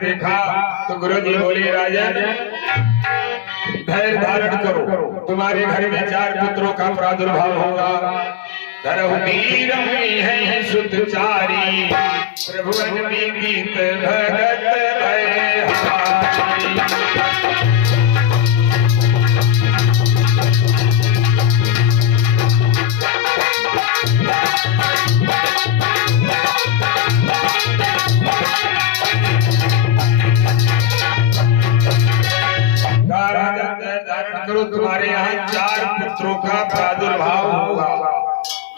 देखा तो गुरु जी बोले राजन धैर्य धारण करो, तुम्हारे घर में 4 पुत्रों का प्रादुर्भाव होगा। धरहुतीर में है सुतचारी, प्रभुवन विदित भगत भयहारी। धारण करो, तुम्हारे यहाँ 4 पुत्रों का प्रादुर्भाव होगा,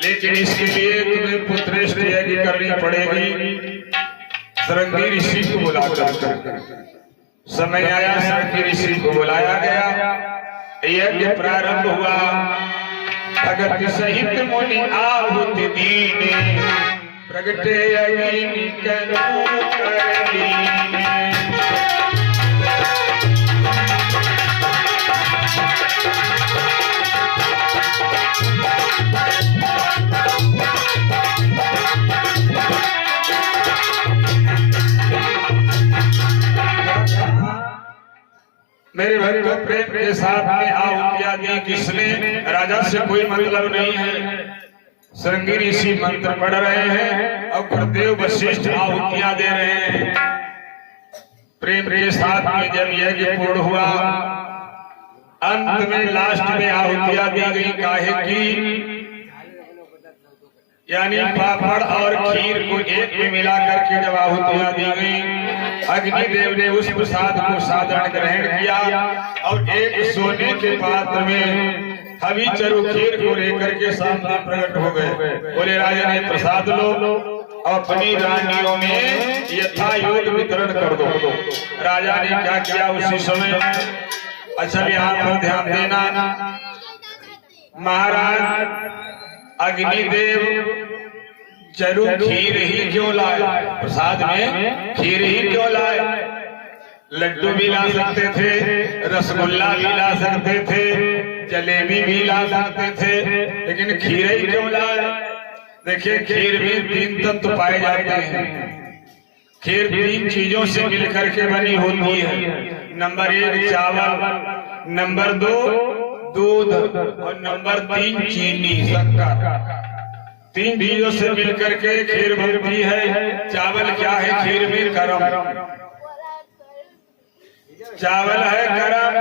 लेकिन इसके लिए तुम्हें पुत्रेष्ठ यज्ञ करनी पड़ेगी। सरंगी ऋषि को बुलाकर समय आया, सरंगी ऋषि को बुलाया गया, यज्ञ प्रारंभ हुआ। भगत सहित मुनि आहुति दीने, प्रगटे अग्नि करो कर लीने। मेरे भाई को प्रेम के साथ में आहुतियां दी किसने? राजा से कोई मतलब नहीं है। सरंगी ऋषि मंत्र पढ़ रहे हैं और गुरुदेव वशिष्ठ आहुतियां दे रहे हैं। प्रेम के साथ में जब यज्ञ पूर्ण हुआ, अंत में लास्ट में आहुतियां दी गई काहे की? यानी पापड़ और खीर को एक में मिला करके जब आहुतियां दी गई, अग्निदेव ने उस प्रसाद को साधारण ग्रहण किया और एक सोने के पात्र में हवी चरु खीर को लेकर के सामने प्रकट हो गए। बोले राजा ने प्रसाद लो और अपनी रानियों में यथा योग वितरण कर दो। राजा ने क्या किया उसी समय? अच्छा यहाँ पर ध्यान देना, महाराज अग्निदेव चरु खीर ही क्यों लाए? प्रसाद में खीर ही क्यों लाए? लड्डू भी ला सकते थे, रसगुल्ला भी ला सकते थे, जलेबी भी ला सकते थे, लेकिन खीर ही क्यों लाए? देखिए खीर में 3 तत्व पाए जाते हैं। खीर 3 चीजों से मिलकर के बनी होती है। नंबर 1 चावल, नंबर 2 दूध और नंबर 3 चीनी शक्कर। 3 चीजों से मिलकर के खीर बनती है। चावल क्या है खीर में? गरम। चावल है गरम।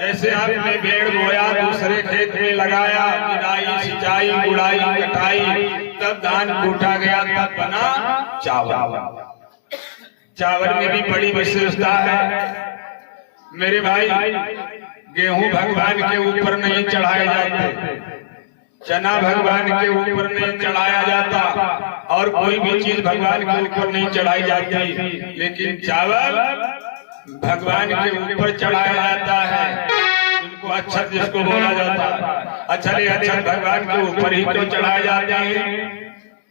जैसे आपने पेड़ बोया, दूसरे खेत में लगाया, निराई सिंचाई गुड़ाई कटाई, तब धान कूटा गया, तब बना चावल। चावल में भी बड़ी विशेषता है मेरे भाई। गेहूं भगवान के ऊपर नहीं चढ़ाए जाते, चना भगवान के ऊपर नहीं चढ़ाया जाता, और कोई भी चीज भगवान के ऊपर नहीं चढ़ाई जाती, लेकिन चावल भगवान के ऊपर चढ़ाया जाता है। इनको अक्षत जिसको बोला जाता है, अच्छे अक्षत भगवान के ऊपर ही क्यों चढ़ाए जाते हैं?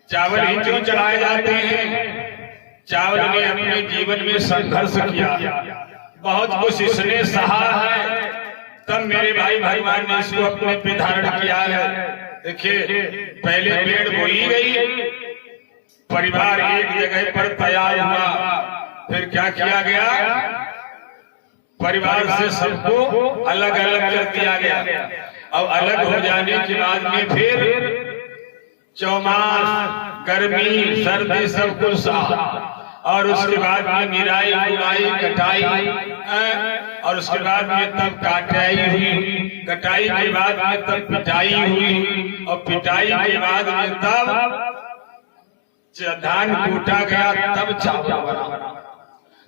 चावल ही क्यों चढ़ाए जाते हैं? चावल ने अपने जीवन में संघर्ष किया, बहुत कुछ इसने सहा है, तब मेरे भाई भगवान ने इसको अपने पे धारण किया है। देखिए पहले पेड़ बोई गई, परिवार एक जगह पर तैयार हुआ, फिर क्या किया गया? परिवार से सबको अलग अलग कर दिया गया, और अलग हो जाने के बाद में फिर चौमास गर्मी सर्दी सब कुछ सहा, और उसके बाद में निराई गुड़ाई कटाई, और उसके बाद में तब काटाई हुई, कटाई के बाद में तब पिटाई हुई, और पिटाई के बाद में तब धान कूटा गया, तब चावल बना।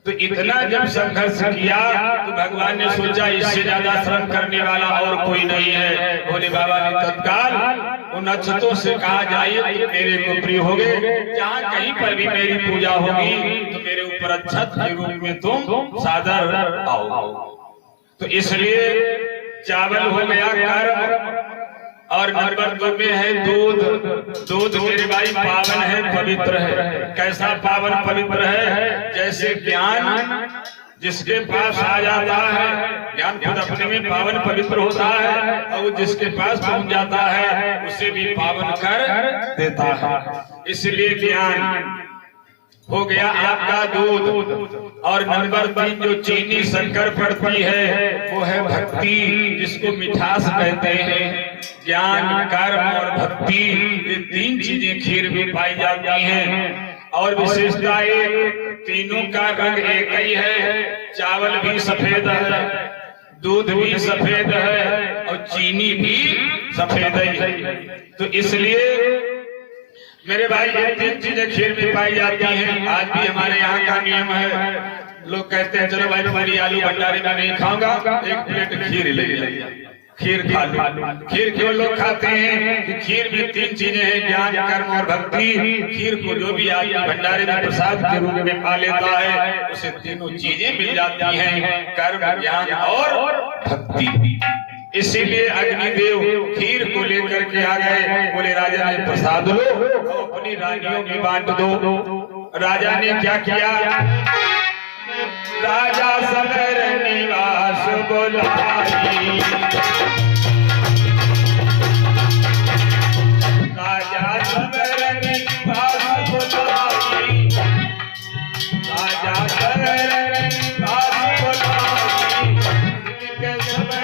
तो इतना जब संघर्ष किया तो भगवान ने सोचा इससे ज्यादा श्रम करने वाला और कोई नहीं है। भोले बाबा ने तत्काल उन अक्षतों से कहा जाइए तो मेरे को प्रिय होगे, जहाँ कहीं पर भी मेरी पूजा होगी तो मेरे ऊपर अक्षत के रूप में तुम सादर आओ। तो इसलिए चावल हो गया कर्म, और नंबर 2 में है दूध। दूध मेरे भाई पावन है, पवित्र है। कैसा पावन पवित्र है? जैसे ज्ञान जिसके पास आ जाता है, ज्ञान खुद अपने में पावन पवित्र होता है, और जिसके पास पहुंच जाता है उसे भी पावन कर देता है। इसलिए ज्ञान हो गया आपका दूध। और नंबर 3 जो चीनी शक्कर पड़ती है वो है भक्ति, जिसको मिठास कहते हैं। ज्ञान, कर्म और भक्ति, ये 3 चीजें खीर में पाई जाती हैं। और विशेषता एक, तीनों का रंग एक ही है। चावल भी सफेद है, दूध भी सफेद है और चीनी भी सफेद है। तो इसलिए मेरे भाई ये 3 चीजें खीर में पाई जाती हैं। आज भी हमारे यहाँ का नियम है, लोग कहते हैं चलो भाई तुम्हारी आलू भंडारे में नहीं खाऊंगा, 1 प्लेट खीर ले लिया, खीर खा लो। खीर क्यों लोग खाते हैं कि खीर में 3 चीजें हैं, ज्ञान, कर्म और भक्ति। खीर को जो भी आलू भंडारे में प्रसाद के रूप में पा लेता है उसे तीनों चीजें मिल जाती हैं, कर्म, ज्ञान और भक्ति। इसीलिए अग्निदेव खीर को लेकर के आ गए, बोले राजा ने प्रसाद लो, अपनी रानियों में बांट दो। राजा ने क्या किया? राजा सगर निवास बुलाई, राजा सगर निवास बुलाई, राजा सगर निवास बुलाई, के समय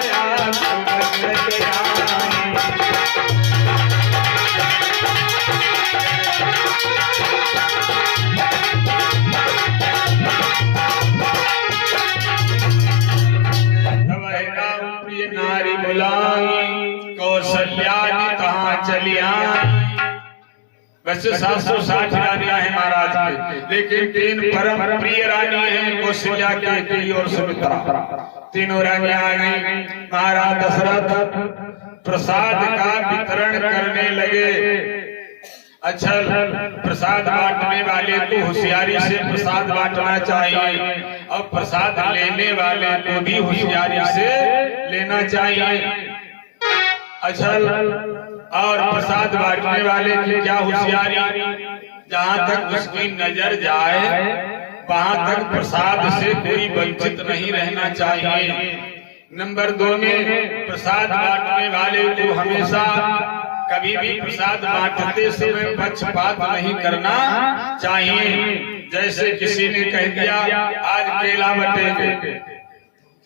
नारी बुलाई, कौशल्या जी कहाँ चली आई। वैसे 760 रानियां हैं महाराज के, लेकिन 3 परम प्रिय रानी हैं, कौशल्या, केकई और सुमित्रा। तीनों रानियां आ गई। महाराज दशरथ प्रसाद का वितरण करने लगे। अच्छा, प्रसाद बांटने वाले को होशियारी से प्रसाद बांटना चाहिए और प्रसाद लेने वाले को भी होशियारी से लेना चाहिए। अच्छा, और प्रसाद बांटने वाले की क्या होशियारी, जहाँ तक उसकी नजर जाए वहां तक प्रसाद से कोई वंचित नहीं रहना चाहिए। नंबर 2 में प्रसाद बांटने वाले को हमेशा कभी भी प्रसाद बांटते समय पक्षपात नहीं करना चाहिए। जैसे किसी ने कह दिया आज केला बटेंगे,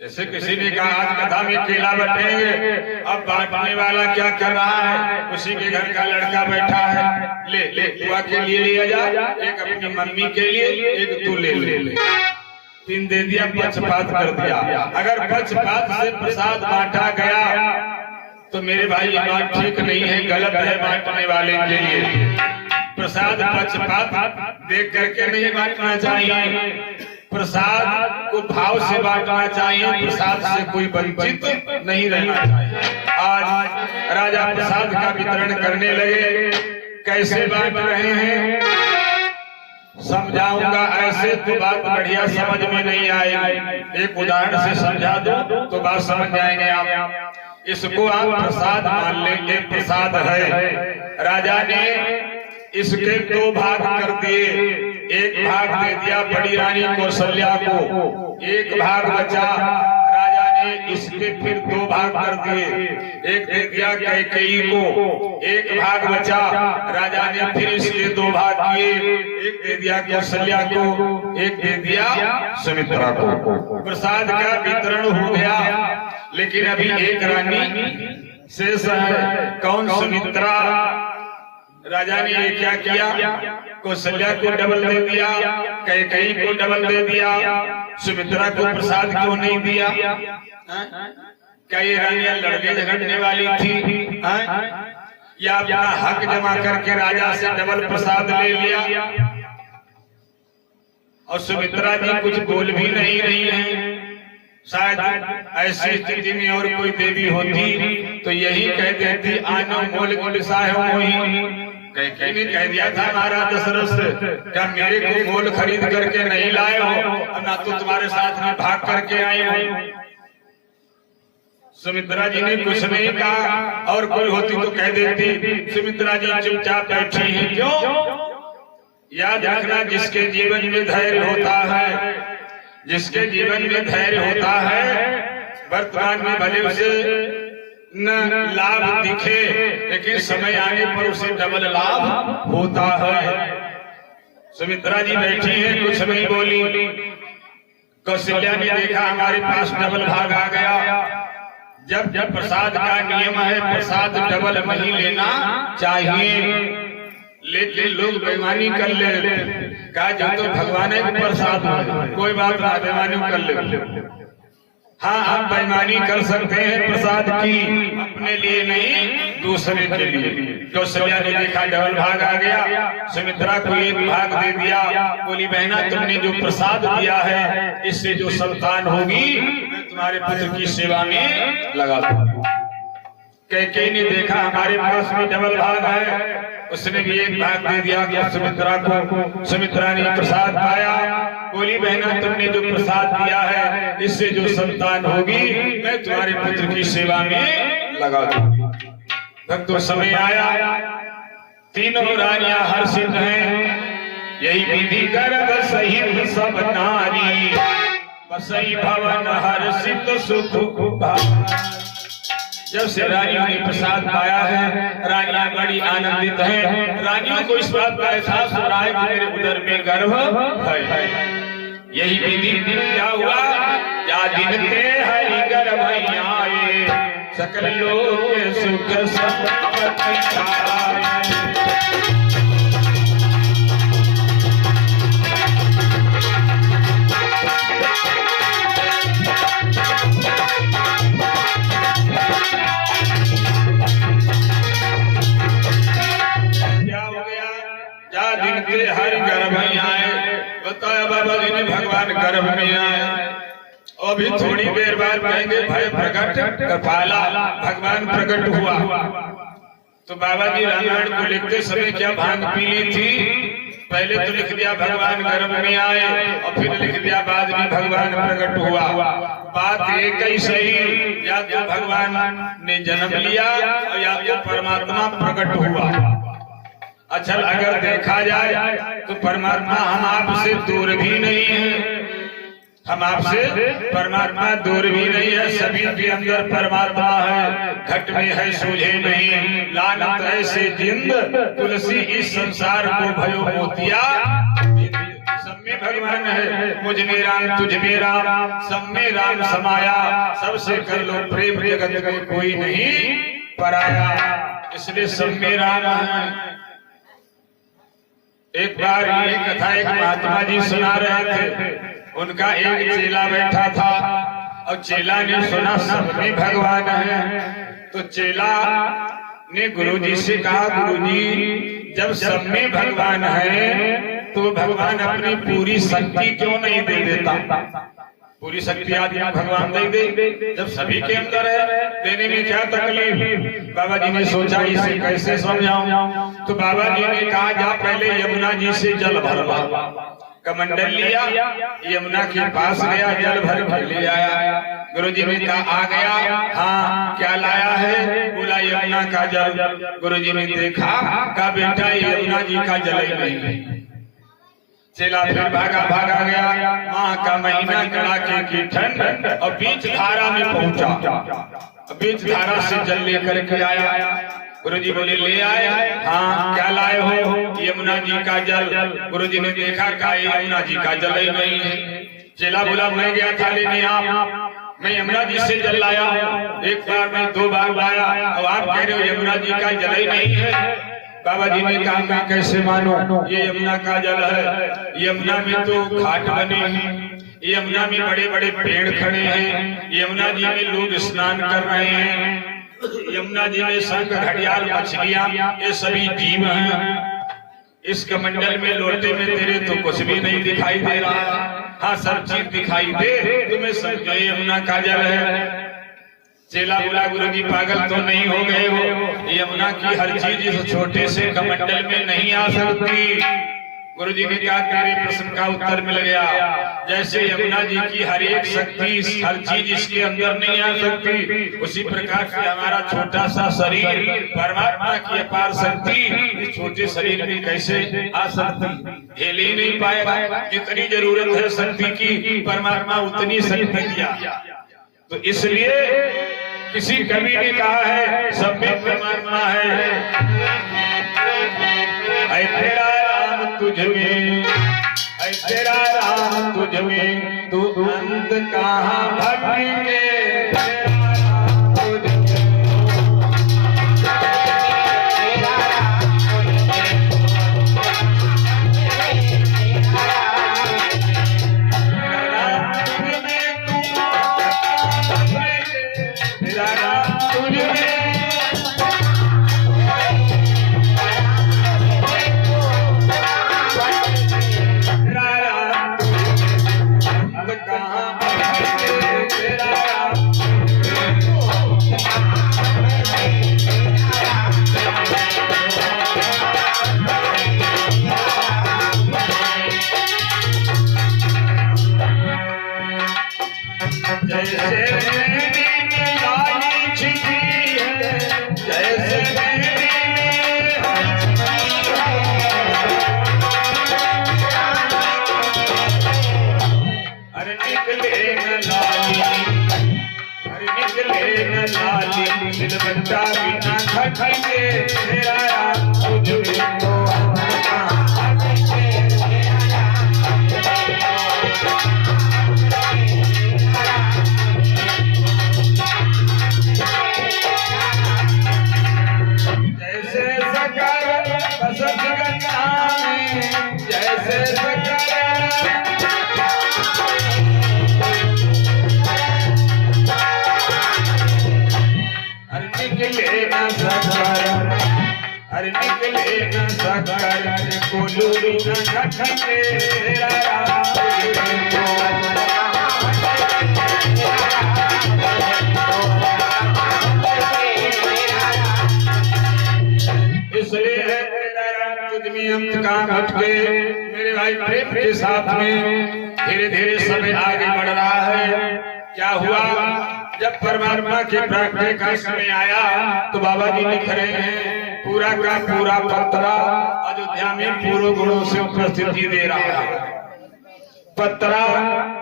जैसे किसी ने कहा आज कथा में केला बटेंगे, अब बांटने वाला क्या कर रहा है, उसी के घर का लड़का बैठा है, ले बुआ के लिए लिया जा, एक अपनी मम्मी के लिए, एक तू ले 3 दे दिया, पक्षपात कर दिया। अगर पक्षपात से प्रसाद बांटा गया तो मेरे भाई ये बात ठीक नहीं है, गलत है बांटने वाले के लिए। प्रसाद पक्षपात देख करके नहीं बांटना चाहिए, प्रसाद को भाव से बांटना चाहिए, प्रसाद से कोई वंचित नहीं रहना चाहिए। आज राजा प्रसाद का वितरण करने लगे। कैसे बांट रहे हैं समझाऊंगा, ऐसे तो बात बढ़िया समझ में नहीं आएगी। एक उदाहरण से समझा दो तो बात समझ जाएंगे आप। इसको आप प्रसाद मान लेंगे, प्रसाद है। राजा ने इसके 2 भाग कर दिए, एक भाग दे दिया बड़ी रानी कौशल्या को, एक भाग बचा। राजा ने इसके फिर 2 भाग कर दिए, एक दे दिया कैकेयी को, एक भाग बचा। राजा ने फिर इसके 2 भाग किए, एक दे दिया कौशल्या को, एक दे दिया सुमित्रा को। प्रसाद का वितरण हो गया, लेकिन अभी एक रानी शेष है। कौन? सुमित्रा। राजा ने ये क्या किया? कौशल्या को डबल दे दिया, कैकेयी को डबल दे दिया, सुमित्रा को प्रसाद क्यों नहीं दिया? क्या ये रानियां लड़ने झगड़ने वाली थी या अपना हक जमा करके राजा से डबल प्रसाद ले लिया? और सुमित्रा जी कुछ बोल भी नहीं रही है। शायद ऐसी स्थिति में और कोई देवी होती तो यही कह देती आनो मोल गुलिसा है वही। कैकेयी ने कह दिया था महाराज दशरथ से, क्या मेरे को मोल खरीद करके नहीं लाए हो, ना तो तुम्हारे साथ में भाग करके आए हो। सुमित्रा जी ने कुछ नहीं कहा, और कोई होती तो कह देती सुमित्रा जी चुपचाप बैठी हैं क्यों? याद रखना, जिसके जीवन में धैर्य होता है, जिसके जीवन में धैर्य होता है, वर्तमान में भले उसे न लाभ दिखे, लेकिन समय आने पर उसे डबल लाभ होता है। सुमित्रा जी बैठी हैं, कुछ नहीं बोली। कौशल्या ने देखा हमारे पास डबल भाग आ गया। जब जब प्रसाद का नियम है, प्रसाद डबल नहीं लेना चाहिए, लेकिन लोग बेईमानी कर ले। कहा जो तो भगवान है प्रसाद है, कोई बात ना, बेईमानी कर ले। हाँ, आप बेईमानी कर सकते हैं प्रसाद की, अपने लिए नहीं दूसरे के लिए। कौशल्या ने देखा डबल भाग आ गया, सुमित्रा को एक भाग दे दिया। बोली बहना तुमने जो प्रसाद दिया है, इससे जो संतान होगी मैं तुम्हारे पुत्र की सेवा में लगा दूंगा। कैकेयी ने देखा हमारे पास में डबल भाग है, उसने भी एक भाग दे दिया सुमित्रा को। सुमित्रा ने प्रसाद पाया। बोली बहना तुमने जो प्रसाद दिया है, इससे जो संतान होगी मैं तुम्हारे पुत्र की सेवा में लगा दूंगी। भक्तों समय आया, तीनों रानियां हर्षित हैं। यही विधि गर्भ सहित सब नारी, बसई भवन हर्षित सुख। जब से रानियों ने प्रसाद पाया है, रानियां बड़ी आनंदित हैं। रानियों को इस बात का एहसास हो रहा है कि मेरे उदर में गर्भ है। यही विधि क्या हुआ, या दिन ते हरि गर्भ आए, सकल लोक सुख संपत्ति पाए। दिन के हरि गर्भ में आए। बताया बाबा जी ने भगवान गर्भ में आए। अभी थोड़ी देर बाद कहेंगे भय प्रकट कृपाला, भगवान प्रकट हुआ। तो बाबा जी रामायण को लिखते समय क्या भांग पी ली थी? पहले तो लिख दिया भगवान गर्भ में आए, और फिर लिख दिया बाद में भगवान प्रकट हुआ। बात एक ही सही, या तो भगवान ने जन्म लिया और या तो परमात्मा प्रकट हुआ। अच्छा, अगर देखा जाए तो परमात्मा हम आपसे दूर भी नहीं है, हम आपसे परमात्मा दूर भी नहीं है। सभी के अंदर परमात्मा है, घट में है सूझे नहीं। लानत ऐसे जिंद तुलसी इस संसार को भयो मोतिया। सब में भगवान है, मुझ में राम तुझ में राम, सब में राम समाया। सबसे कर लो प्रेम, जगत में कोई नहीं पराया, इसलिए सब में राम है। एक बार ये कथा एक महात्मा जी सुना रहे थे। उनका एक चेला बैठा था और चेला ने सुना सब में भगवान है। तो चेला ने गुरुजी से कहा, गुरुजी जब सब में भगवान है तो भगवान अपनी पूरी शक्ति क्यों नहीं दे देता? पूरी शक्ति आदि भगवान दे, जब सभी के अंदर है, देने में क्या तकलीफ? बाबा जी ने सोचा इसे कैसे समझाऊं। तो बाबा जी ने कहा जा पहले यमुना जी से जल भर ला। कमंडल लिया, यमुना के पास गया, जल भर के ले आया। गुरुजी ने कहा आ गया, हाँ क्या लाया है? बोला यमुना का जल। गुरुजी ने देखा, कहा बेटा यमुना जी का जल ही नहीं है। चेला फिर भागा भागा गया। माह का महीना, कड़ाके की ठंड, और बीच धारा में पहुंचा। बीच धारा से जल लेकर के आया। गुरुजी बोले ले आए? हाँ क्या लाए हो? यमुना जी का जल। गुरुजी ने देखा का यमुना जी का जल ही नहीं है। चेला बोला मैं गया था लेने, आप मैं यमुना जी से जल लाया हूँ। एक बार मैं 2 बार लाया, और आप कह रहे हो यमुना जी का जल ही नहीं है। बाबा जी ने कहा मैं कैसे मानूं, ये यमुना का जल है। यमुना में तो घाट बने हैं, यमुना में बड़े बड़े पेड़ खड़े हैं, यमुना जी में लोग स्नान कर रहे हैं, यमुना जी में शंख घड़ियाल मछलियां ये सभी जीव हैं। इस कमंडल में लोटे में तेरे तो कुछ भी नहीं दिखाई दे रहा। हाँ सब चीज दिखाई दे, तुम्हें समझो यमुना का जल है। चेला बोला गुरुजी पागल तो नहीं हो गए हो? यमुना की हर चीज इस छोटे से कमंडल में नहीं आ सकती। गुरुजी ने कहा तेरे प्रश्न का उत्तर मिल गया। जैसे यमुना जी की हर एक शक्ति, हर चीज इसके अंदर नहीं आ सकती, उसी प्रकार से हमारा छोटा सा शरीर परमात्मा की अपार शक्ति इस छोटे शरीर में कैसे आ सकती? हिल ही नहीं पाएगा। जितनी जरूरत है शक्ति की, परमात्मा उतनी शक्ति दिया। तो इसलिए किसी कवि ने कहा है सब में परमात्मा है, तेरा राम तुझ में तेरा राम तुझ में तू अंत कहाँ भक्ति के तेरा राम तुझ बच्चा बिना खटके तेरा राम तुझ में तो जैसे सकर बसत गंगा में जैसे सकर निकले न सकर कोलूरी न खटके तेरा राम इसलिए तेरा राम तुझ में अंत काम हटके। मेरे भाई प्रेम के साथ में धीरे धीरे समय आगे बढ़ रहा है। क्या हुआ जब परमात्मा के प्रार्थना का समय आया तो बाबा जी लिख रहे हैं पूरा का पूरा पत्रा अयोध्या में पूर्व गुणों से उपस्थिति दे रहा है। पत्रा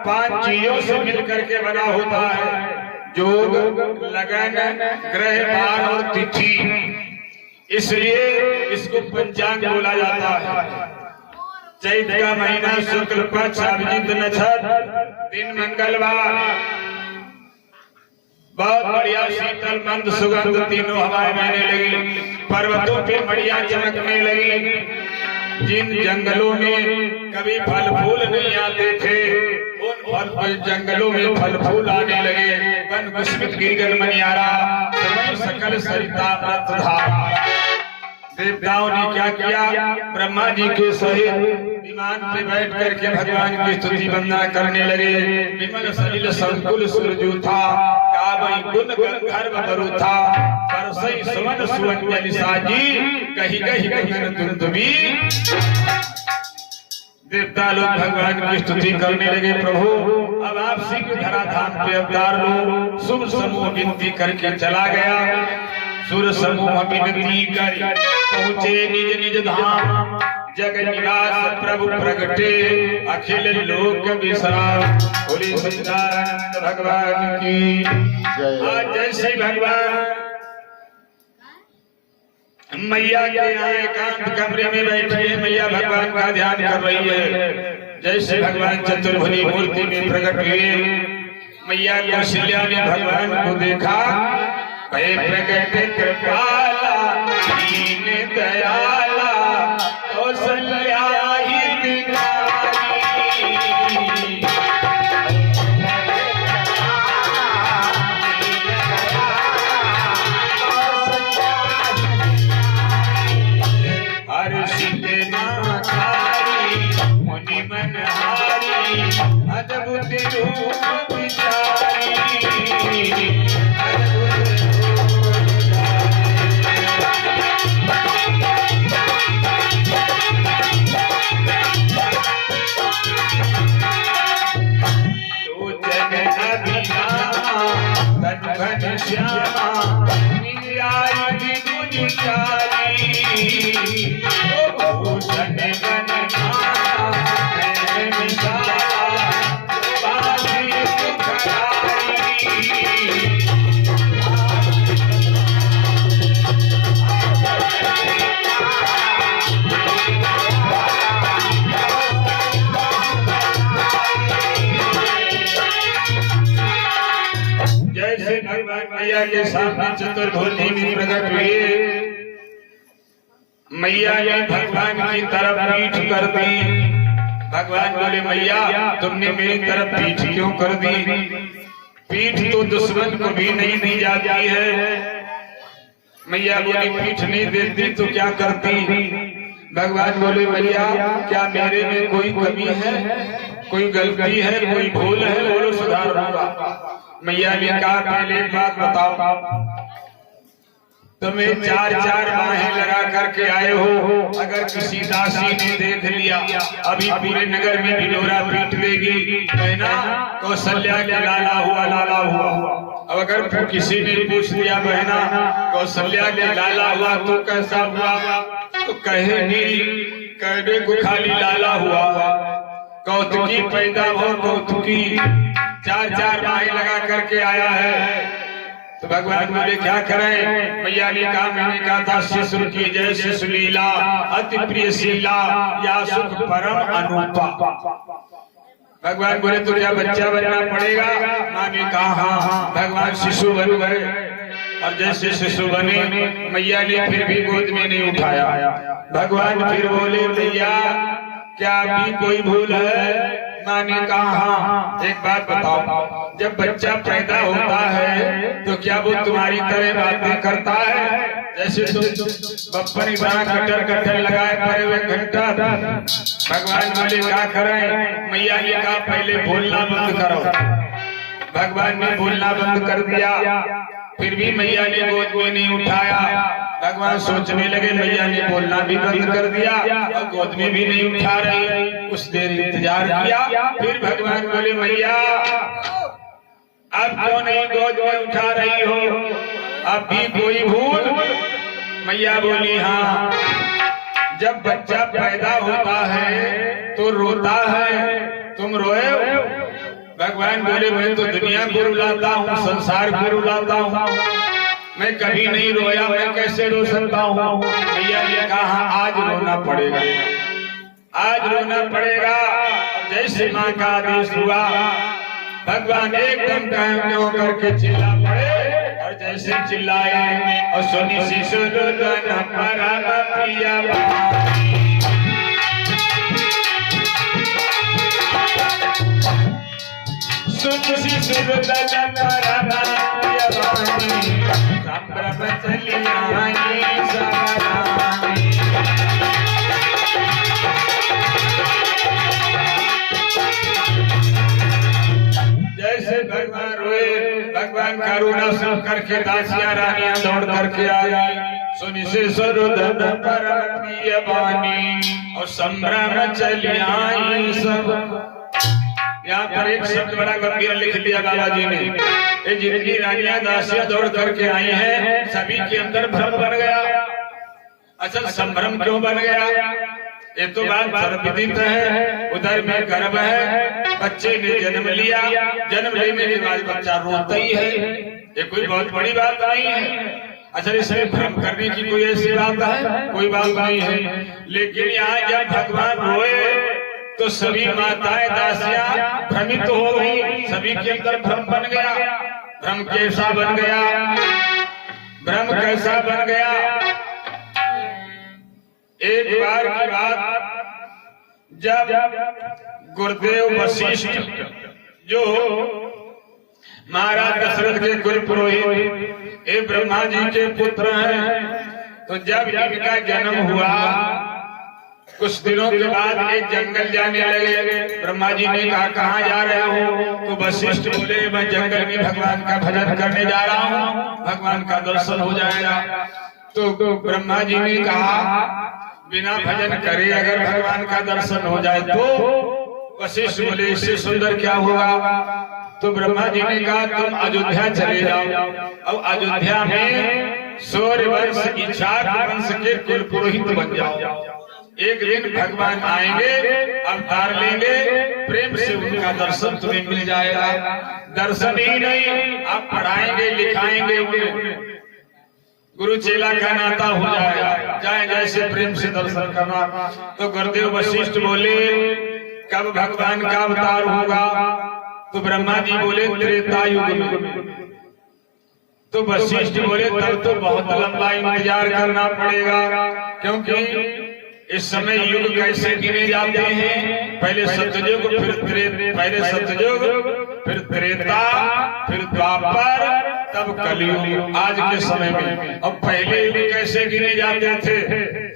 5 चीजों से मिलकर के बना होता है, योग, लगन, ग्रह, बार और तिथि। इसलिए इसको पंचांग बोला जाता है। चैत का महीना शुक्ल पक्ष अभिजीत नक्षत्र दिन मंगलवार बहुत बढ़िया शीतल मंद सुगंध तीनों हवाएं बहने लगी। पर्वतों पे बढ़िया चमकने लगी। जिन जंगलों में कभी फल फूल नहीं आते थे उन फल जंगलों में फल फूल आने लगे। वन पुष्पित गिरगन मनियारा सकल सरिता व्रत धारा। देवताओं ने क्या किया, ब्रह्मा जी के सहित विमान पे बैठ करके भगवान की स्तुति वंदना करने लगे। विमल सलिल संकुल सुरजू था कावई गुण गंधर्व बरु था परसई सुमन सुवंजन साजी कही कही गगन दुंदुबी। देवता लोग भगवान की स्तुति करने लगे। प्रभु अब आप शीघ्र धराधाम पे अवतार लो। शुभ समूह विनती करके चला गया। सुर समूह विनती कर पहुँचे निज निज धाम। जग निवास प्रभु प्रगटे अखिल लोक विश्राम। बोले सच्चिदानंद भगवान की जय। जय श्री भगवान। मैया के यहाँ एकांत कमरे में बैठी है। मैया भगवान का ध्यान कर रही है। जय श्री भगवान चतुर्भुजी मूर्ति में प्रकट हुए। मैया कौशल्या ने भगवान को देखा। प्रकट कृपाला दीन दयाला कौशल्या हर्षित नाचारी मुनि मनहारी अद्भुत रूप विचारी। घन श्यामा भूषण भगवान मैया के सामने चतुर्भुजी में प्रकट हुए। मैया ने भगवान की तरफ पीठ कर दी। भगवान बोले मैया तुमने मेरी तरफ पीठ क्यों कर दी? पीठ तो दुश्मन को भी नहीं दी जाती है। मैया बोली पीठ नहीं देती तो क्या करती? भगवान बोले मैया क्या मेरे में कोई कमी है, कोई गलती है, कोई भूल है? बोलो सुधार होगा। मैया ने कहा पहले एक बात बताओ, तुम्हें चार चार बाहें लगा करके आए हो, अगर किसी दासी ने देख लिया अभी पूरे नगर में ढिढोरा पीट लेगी, कहना कौशल्या के लाला हुआ लाला हुआ। अब अगर किसी ने पूछ लिया बहना कौशल्या के लाला हुआ तो कैसा हुआ, तो कहेगी कहने को खाली लाला हुआ, कौतुकी पैदा हो कौतुकी, चार चार बाहें लगा करके आया है। तो भगवान बोले क्या करें? मैया ने कहा मैंने कहा था शिशु की जय शिशु लीला अति प्रिय शीला या सुख परम अनुपा। भगवान बोले तो क्या बच्चा बनना पड़ेगा? माँ ने कहा हाँ। भगवान शिशु बन गए और जैसे शिशु बने मैया ने फिर भी गोद में नहीं उठाया। भगवान फिर बोले मैया क्या अभी कोई भूल है? माँ ने कहा हाँ। एक बात बताओ, जब बच्चा पैदा होता है तो क्या वो तुम्हारी तरह बातें करता है? जैसे तुम बप्पन बना कटर कटर लगाए पड़े हुए घंटा। भगवान बोले क्या करें? मैया ने कहा पहले बोलना बंद करो। भगवान ने बोलना बंद कर दिया, फिर भी मैया ने गोद में नहीं उठाया। भगवान सोचने लगे मैया ने बोलना भी बंद कर दिया और गोद में भी नहीं उठा रही। कुछ देर इंतजार किया, फिर भगवान बोले मैया अब क्यों नहीं गोद में उठा रही हो? अब भी कोई भूल? मैया बोली हाँ। जब बच्चा पैदा होता है तो रोता है, तुम रोए हो? भगवान बोले मैं तो दुनिया को रुलाता हूँ, संसार को रुलाता हूँ, मैं कभी नहीं रोया, मैं कैसे रो सकता हूँ? मैया ने कहा आज रोना पड़ेगा, आज रोना पड़ेगा। जैसे माँ का आदेश हुआ भगवान एकदम कायम होकर के चिल्ला पड़े और जैसे चिल्लाए और सुनी शिशु रुदन परम प्रिय वाणी, सुन शिशु रुदन परम प्रिय वाणी, संभ्रम चली आई सरानी। जैसे भगवान रोए, भगवान करुणा सुन करके दासियां रानियां दौड़ करके आई। सुनि शिशु रुदन परम प्रिय वाणी और संभ्रम चली आई सब। यहाँ पर एक शब्द बड़ा गंभीर लिख दिया बाबा जी ने, ये जितनी रानियां दासियां दौड़ करके आई हैं सभी के अंदर भ्रम बन गया। असल संभ्रम क्यों बन गया? ये तो बात सर्वविदित है, उधर में गर्भ है, बच्चे ने जन्म लिया, जन्म लेने के बाद बच्चा रोता ही है, ये कोई बहुत बड़ी बात नहीं है। असल इसमें भ्रम करने की कोई ऐसी बात है? कोई बात नहीं है। लेकिन यहाँ जब भगवान रोए तो सभी माताएं दासियां भ्रमित हो गई, सभी के अंदर भ्रम बन गया। भ्रम कैसा बन गया? भ्रम कैसा बन गया? एक बार की बात, जब गुरुदेव वशिष्ठ जो महाराज दशरथ के कुल पुरोहित ये ब्रह्मा जी के पुत्र हैं, तो जब इनका जन्म हुआ कुछ दिनों के बाद एक जंगल जाने लगे। ब्रह्मा जी ने कहा कहाँ जा रहे हो? तो वशिष्ठ बोले मैं जंगल में भगवान का भजन करने जा रहा हूँ, भगवान का दर्शन हो जाएगा। तो ब्रह्मा जी ने कहा बिना भजन करे अगर भगवान का दर्शन हो जाए तो? वशिष्ठ बोले इससे सुंदर क्या होगा? तो ब्रह्मा जी ने कहा तुम अयोध्या चले जाओ, अब अयोध्या में सूर्य वंश इक्ष्वाकु वंश के कुल पुरोहित बन जाओ। एक दिन भगवान आएंगे, अवतार लेंगे, प्रेम से उनका दर्शन तुम्हें मिल जाएगा। दर्शन ही नहीं, आप पढ़ाएंगे लिखाएंगे उन्हें, गुरु चेला का नाता हो जाएगा, चाहे जैसे प्रेम से दर्शन करना। तो गुरुदेव वशिष्ठ बोले कब भगवान का अवतार होगा? तो ब्रह्मा जी बोले त्रेता युग में। तो वशिष्ठ बोले तब तो बहुत लंबा इंतजार करना पड़ेगा, क्योंकि इस समय युग कैसे गिने जाते हैं, पहले सतयुग पहले सतयुग फिर त्रेता फिर द्वापर तब कलयुग आज के समय में। अब पहले युग कैसे गिने जाते थे,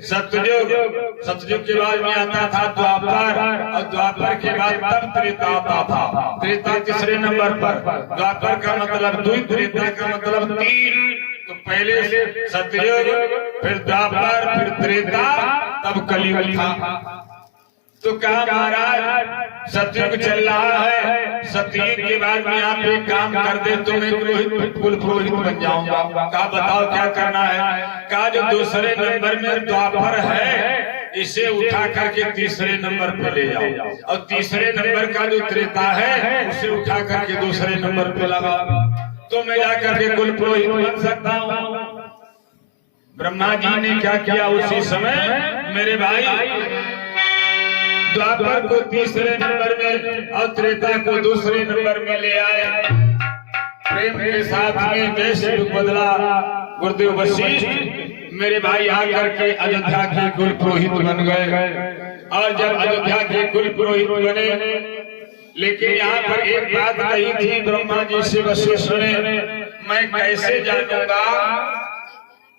सतयुग के बाद में आता था द्वापर, और द्वापर के बाद तब त्रेता आता था, त्रेता तीसरे नंबर पर, द्वापर का मतलब 2, त्रेता का मतलब 3। तो पहले सतयुग फिर द्वापर फिर त्रेता तब कलयुग था। तो कहा महाराज सतयुग चल रहा है, सतयुग के बाद में आप एक काम कर दे तो मैं कुल पुरोहित बन जाऊंगा। कहा बताओ क्या करना है। कहा जो दूसरे नंबर में द्वापर है इसे उठा करके तीसरे नंबर पे ले जाओ, और तीसरे नंबर का जो त्रेता है उसे उठा करके दूसरे नंबर पे लगाओ, तो मैं जाकर के कुल पुरोहित बन सकता हूँ। ब्रह्मा जी ने क्या किया, उसी समय मेरे भाई द्वापर को तीसरे नंबर में और त्रेता को दूसरे नंबर में ले आए। प्रेम के साथ में देश युग बदला। गुरुदेव वशिष्ठ मेरे भाई आकर के अयोध्या के कुल पुरोहित बन गए, और जब अयोध्या के कुल पुरोहित बने, लेकिन यहाँ पर एक बात कही थी ब्रह्मा जी से वशिष्ठ ने, मैं कैसे जानूंगा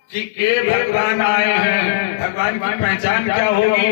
कि ये भगवान आए हैं, भगवान की पहचान क्या होगी।